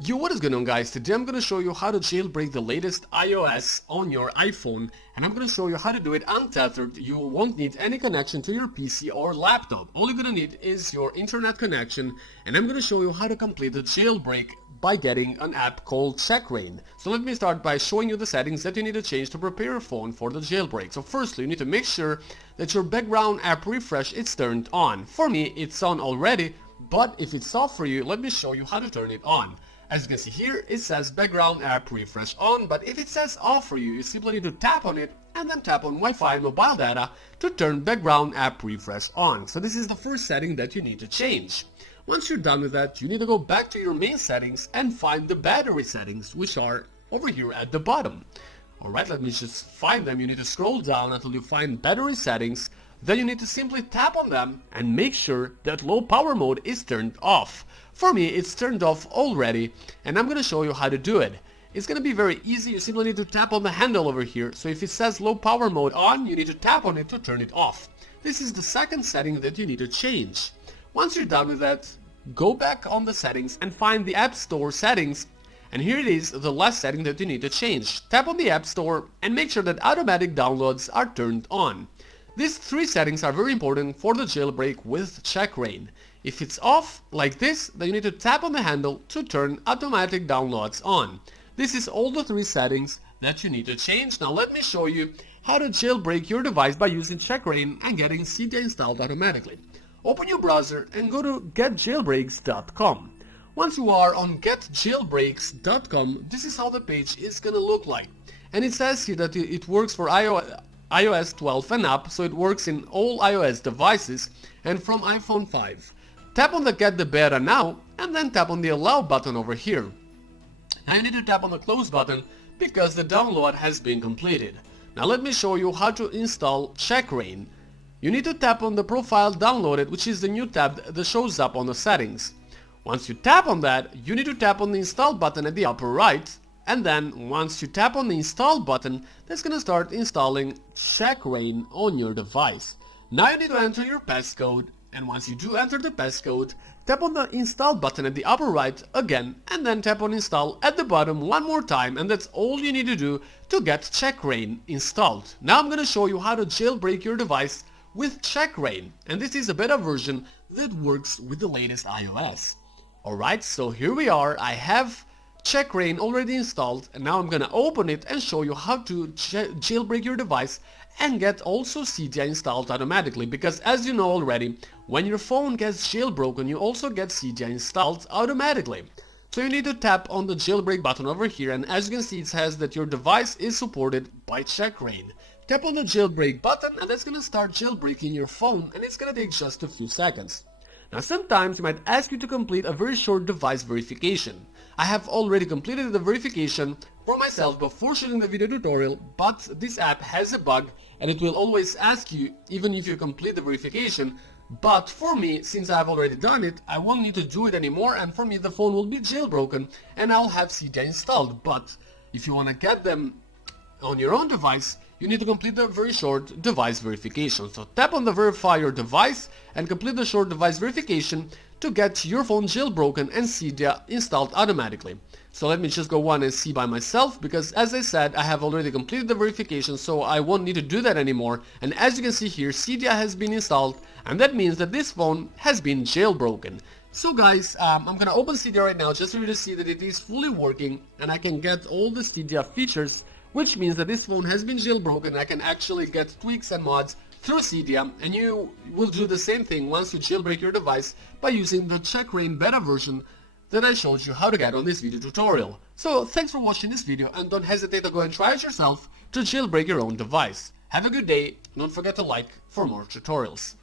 Yo, what is going on, guys? Today I'm going to show you how to jailbreak the latest iOS on your iPhone, and I'm going to show you how to do it untethered. You won't need any connection to your PC or laptop. All you're going to need is your internet connection, and I'm going to show you how to complete the jailbreak by getting an app called Checkra1n. So let me start by showing you the settings that you need to change to prepare your phone for the jailbreak. So firstly, you need to make sure that your background app refresh is turned on. For me, it's on already, but if it's off for you, let me show you how to turn it on. As you can see here, it says background app refresh on, but if it says off for you, you simply need to tap on it and then tap on Wi-Fi and mobile data to turn background app refresh on. So this is the first setting that you need to change. Once you're done with that, you need to go back to your main settings and find the battery settings, which are over here at the bottom. Alright, let me just find them. You need to scroll down until you find battery settings. Then you need to simply tap on them and make sure that low power mode is turned off. For me, it's turned off already, and I'm going to show you how to do it. It's going to be very easy. You simply need to tap on the handle over here. So if it says low power mode on, you need to tap on it to turn it off. This is the second setting that you need to change. Once you're done with that, go back on the settings and find the App Store settings. And here it is, the last setting that you need to change. Tap on the App Store and make sure that automatic downloads are turned on. These three settings are very important for the jailbreak with Checkra1n. If it's off, like this, then you need to tap on the handle to turn automatic downloads on. This is all the three settings that you need to change. Now let me show you how to jailbreak your device by using Checkra1n and getting Cydia installed automatically. Open your browser and go to getjailbreaks.com. Once you are on getjailbreaks.com, this is how the page is gonna look like. And it says here that it works for iOS 12 and up, so it works in all iOS devices and from iPhone 5. Tap on the Get the Beta Now and then tap on the Allow button over here. Now you need to tap on the Close button because the download has been completed. Now let me show you how to install Checkra1n. You need to tap on the Profile Downloaded, which is the new tab that shows up on the settings. Once you tap on that, you need to tap on the Install button at the upper right, and then once you tap on the Install button, that's gonna start installing Checkra1n on your device. Now you need to enter your passcode, and once you do enter the passcode, tap on the Install button at the upper right again, and then tap on Install at the bottom one more time, and that's all you need to do to get Checkra1n installed. Now I'm gonna show you how to jailbreak your device with Checkra1n, and this is a beta version that works with the latest iOS. Alright, so here we are. I have Checkra1n already installed, and now I'm gonna open it and show you how to jailbreak your device and get also Cydia installed automatically, because as you know already, when your phone gets jailbroken, you also get Cydia installed automatically. So you need to tap on the jailbreak button over here, and as you can see, it says that your device is supported by Checkra1n. Tap on the jailbreak button and that's gonna start jailbreaking your phone, and it's gonna take just a few seconds. Now sometimes it might ask you to complete a very short device verification. I have already completed the verification for myself before shooting the video tutorial, but this app has a bug and it will always ask you even if you complete the verification. But for me, since I've already done it, I won't need to do it anymore, and for me the phone will be jailbroken and I'll have Cydia installed. But if you want to get them on your own device, you need to complete the very short device verification. So tap on the Verify Your Device and complete the short device verification to get your phone jailbroken and Cydia installed automatically. So let me just go on and see by myself, because as I said, I have already completed the verification, so I won't need to do that anymore. And as you can see here, Cydia has been installed, and that means that this phone has been jailbroken. So guys, I'm gonna open Cydia right now just for you to see that it is fully working and I can get all the Cydia features, which means that this phone has been jailbroken. I can actually get tweaks and mods through Cydia, and you will do the same thing once you jailbreak your device by using the Checkra1n beta version that I showed you how to get on this video tutorial. So thanks for watching this video, and don't hesitate to go and try it yourself to jailbreak your own device. Have a good day, and don't forget to like for more tutorials.